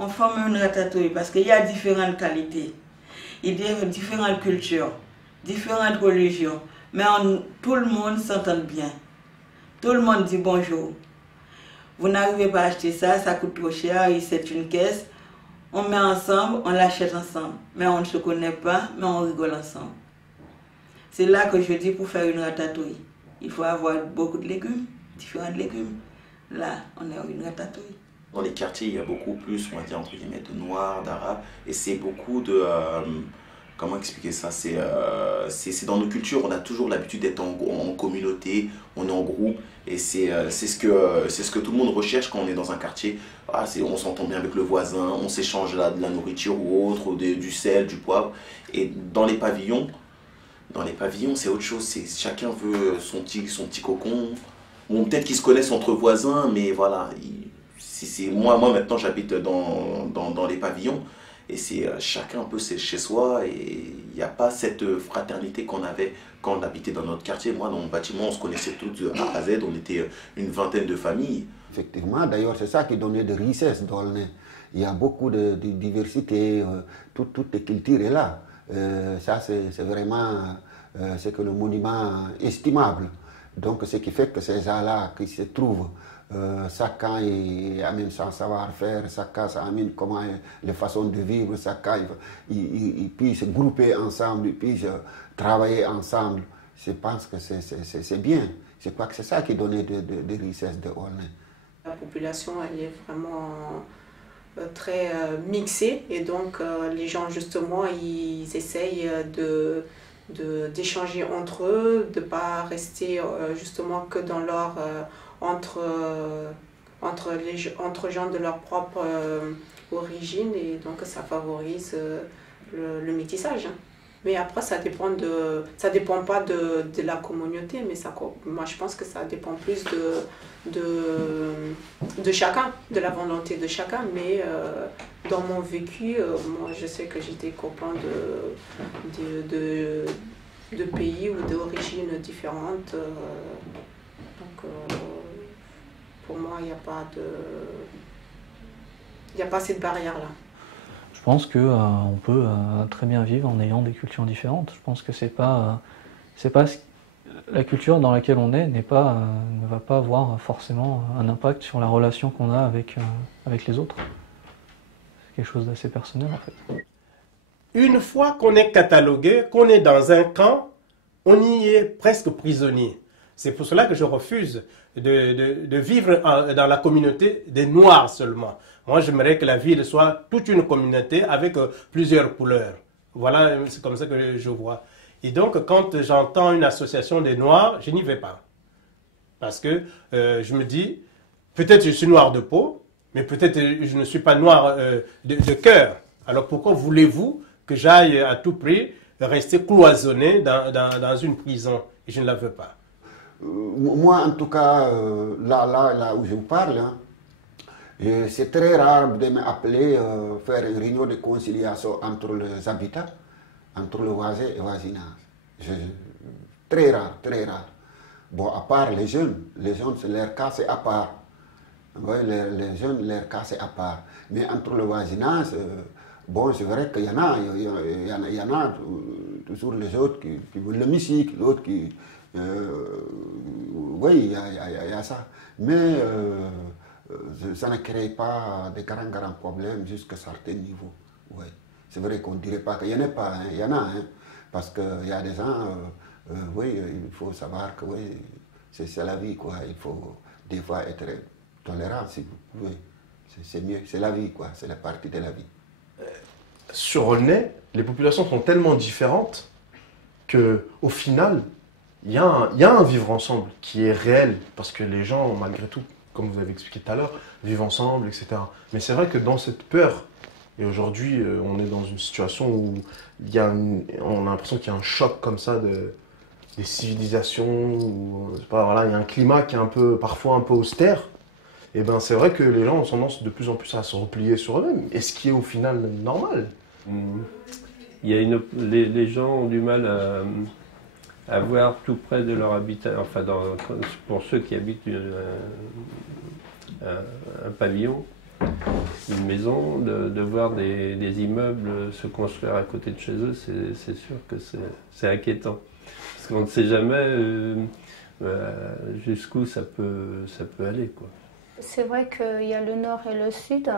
on forme une ratatouille parce qu'il y a différentes qualités, il y a différentes cultures, différentes religions, mais tout le monde s'entend bien. Tout le monde dit bonjour. Vous n'arrivez pas à acheter ça, ça coûte trop cher, c'est une caisse. On met ensemble, on l'achète ensemble. Mais on ne se connaît pas, mais on rigole ensemble. C'est là que je dis pour faire une ratatouille, il faut avoir beaucoup de légumes, différents légumes. Là, on a une ratatouille. Dans les quartiers, il y a beaucoup plus, on va dire, entre guillemets, de noirs, d'arabes. Et c'est beaucoup de... comment expliquer ça? C'est dans nos cultures, on a toujours l'habitude d'être en communauté, on est en groupe. Et c'est ce que tout le monde recherche quand on est dans un quartier. Ah, on s'entend bien avec le voisin, on s'échange de la nourriture ou autre, ou du sel, du poivre. Et dans les pavillons, c'est autre chose. Chacun veut son petit cocon. Bon, peut-être qu'ils se connaissent entre voisins, mais voilà. Moi maintenant, j'habite dans les pavillons. Et c'est chacun un peu chez soi. Et il n'y a pas cette fraternité qu'on avait quand on habitait dans notre quartier. Moi, dans mon bâtiment, on se connaissait tous de A à Z. On était une vingtaine de familles. Effectivement, d'ailleurs, c'est ça qui donnait de richesse dans le nez. Il y a beaucoup de diversité. Toute la culture est là. Ça, c'est vraiment c'est que le monument estimable. Donc, ce qui fait que ces gens-là qui se trouvent, chacun amène son savoir-faire, chacun amène comment les façons de vivre, chacun ils puissent grouper ensemble, ils puissent travailler ensemble. Je pense que c'est bien. Je crois que c'est ça qui donnait de richesse de Aulnay. La population, elle est vraiment très mixée et donc les gens justement ils essayent d'échanger entre eux, de ne pas rester justement que dans leur entre gens de leur propre origine et donc ça favorise le métissage. Mais après ça dépend pas de la communauté, mais moi je pense que ça dépend plus de chacun, de la volonté de chacun. Mais dans mon vécu, moi je sais que j'étais copain de pays ou d'origines différentes. Donc pour moi il n'y a pas cette barrière-là. Je pense qu'on peut très bien vivre en ayant des cultures différentes. Je pense que la culture dans laquelle on est ne va pas avoir forcément un impact sur la relation qu'on a avec les autres. C'est quelque chose d'assez personnel en fait. Une fois qu'on est catalogué, qu'on est dans un camp, on y est presque prisonnier. C'est pour cela que je refuse de vivre dans la communauté des Noirs seulement. Moi, j'aimerais que la ville soit toute une communauté avec plusieurs couleurs. Voilà, c'est comme ça que je vois. Et donc, quand j'entends une association des Noirs, je n'y vais pas. Parce que je me dis, peut-être je suis noir de peau, mais peut-être je ne suis pas noir de cœur. Alors pourquoi voulez-vous que j'aille à tout prix rester cloisonné dans une prison? Et je ne la veux pas. Moi, en tout cas, là où je vous parle, hein, c'est très rare de m'appeler faire une réunion de conciliation entre les habitants, entre le voisin et le voisinage. Très rare, très rare. Bon, à part les jeunes, leur cas c'est à part. Oui, les jeunes, leur cas c'est à part. Mais entre le voisinage, bon, c'est vrai qu'il y en a toujours les autres qui veulent la musique, l'autre qui... oui, il y a ça. Mais ça ne crée pas de grands problèmes jusqu'à certains niveaux. Oui. C'est vrai qu'on ne dirait pas qu'il n'y en a pas, hein. Il y en a, hein. Parce qu'il y a des gens, oui, il faut savoir que oui, c'est la vie, quoi. Il faut des fois être tolérant, si vous pouvez. C'est mieux, c'est la vie, quoi. C'est la partie de la vie. Sur Aulnay, les populations sont tellement différentes qu'au final, il y a un vivre ensemble qui est réel, parce que les gens, malgré tout, comme vous avez expliqué tout à l'heure, vivent ensemble, etc. Mais c'est vrai que dans cette peur, et aujourd'hui, on est dans une situation où on a l'impression qu'il y a un choc comme ça des civilisations, où, voilà, il y a un climat qui est parfois un peu austère. Et ben c'est vrai que les gens ont tendance de plus en plus à se replier sur eux-mêmes, et ce qui est au final normal. Il y a les gens ont du mal à voir tout près de leur habitat, enfin pour ceux qui habitent un pavillon, une maison, de voir des immeubles se construire à côté de chez eux, c'est sûr que c'est inquiétant. Parce qu'on ne sait jamais jusqu'où ça peut aller, quoi. C'est vrai qu'il y a le nord et le sud.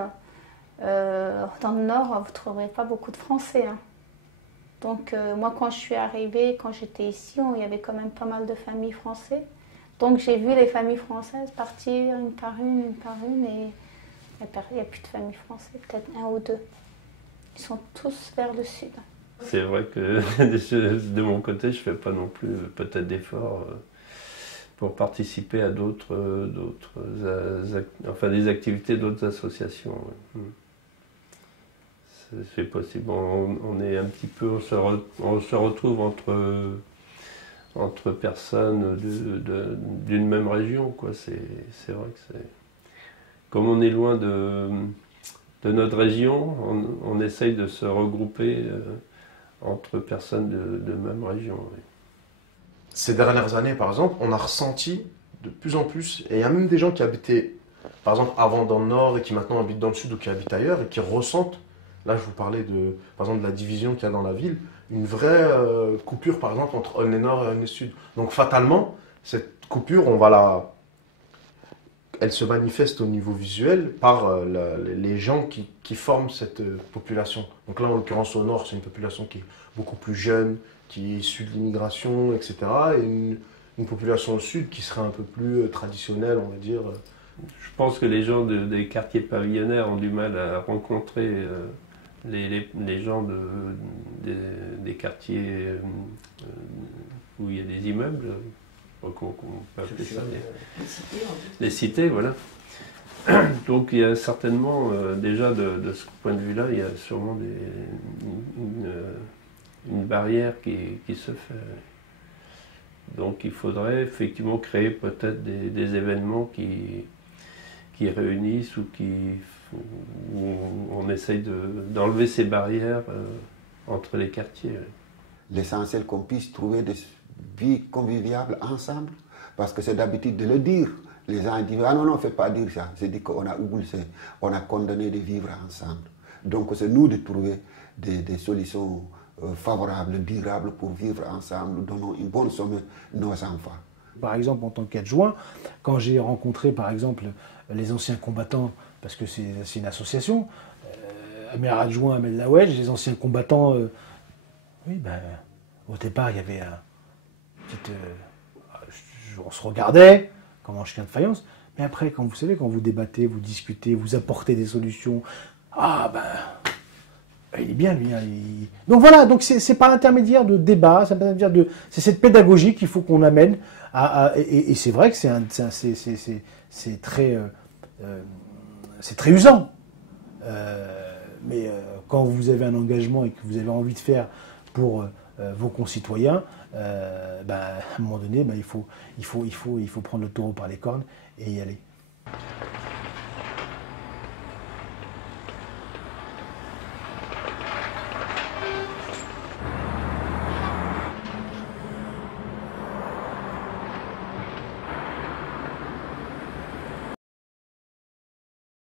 Dans le nord, vous ne trouverez pas beaucoup de Français. Hein. Donc moi, quand je suis arrivée, quand j'étais ici, il y avait quand même pas mal de familles françaises. Donc j'ai vu les familles françaises partir une par une, et il n'y a plus de familles françaises, peut-être un ou deux. Ils sont tous vers le sud. C'est vrai que de mon côté, je ne fais pas non plus peut-être d'efforts pour participer à des activités d'autres associations. C'est possible. On est un petit peu, on se retrouve entre personnes d'une même région, quoi. C'est vrai que c'est. Comme on est loin de notre région, on essaye de se regrouper entre personnes de même région. Oui. Ces dernières années, par exemple, on a ressenti de plus en plus, et il y a même des gens qui habitaient, par exemple, avant dans le nord et qui maintenant habitent dans le sud ou qui habitent ailleurs et qui ressentent, là je vous parlais par exemple de la division qu'il y a dans la ville, une vraie coupure par exemple entre Aulnay-Nord et Aulnay-Sud. Donc fatalement, cette coupure, elle se manifeste au niveau visuel par les gens qui forment cette population. Donc là, en l'occurrence, au nord, c'est une population qui est beaucoup plus jeune, qui est issue de l'immigration, etc. Et une population au sud qui serait un peu plus traditionnelle, on va dire. Je pense que les gens des quartiers pavillonnaires ont du mal à rencontrer les gens des quartiers où il y a des immeubles. Qu'on peut appeler ça les cités, voilà. Donc il y a certainement, déjà de ce point de vue-là, il y a sûrement une barrière qui se fait. Donc il faudrait effectivement créer peut-être des événements qui réunissent ou où on essaye d'enlever ces barrières entre les quartiers. L'essentiel qu'on puisse trouver des vie conviviale ensemble, parce que c'est d'habitude de le dire. Les gens disent, ah non, non, ne faites pas dire ça. C'est dit qu'on a oublié, on a condamné de vivre ensemble. Donc c'est nous de trouver des solutions favorables, durables pour vivre ensemble. Nous donnons une bonne somme à nos enfants. Par exemple, en tant qu'adjoint, quand j'ai rencontré par exemple les anciens combattants, parce que c'est une association, maire adjoint Ahmed Lawedge, les anciens combattants, oui, ben, au départ il y avait on se regardait comme un chien de faïence, mais après, quand vous débattez, vous discutez, vous apportez des solutions, ah ben, il est bien lui. Hein, Donc voilà, donc c'est par l'intermédiaire de débats, c'est cette pédagogie qu'il faut qu'on amène, et c'est vrai que c'est très usant. Mais quand vous avez un engagement et que vous avez envie de faire pour vos concitoyens, à un moment donné, il faut prendre le taureau par les cornes et y aller.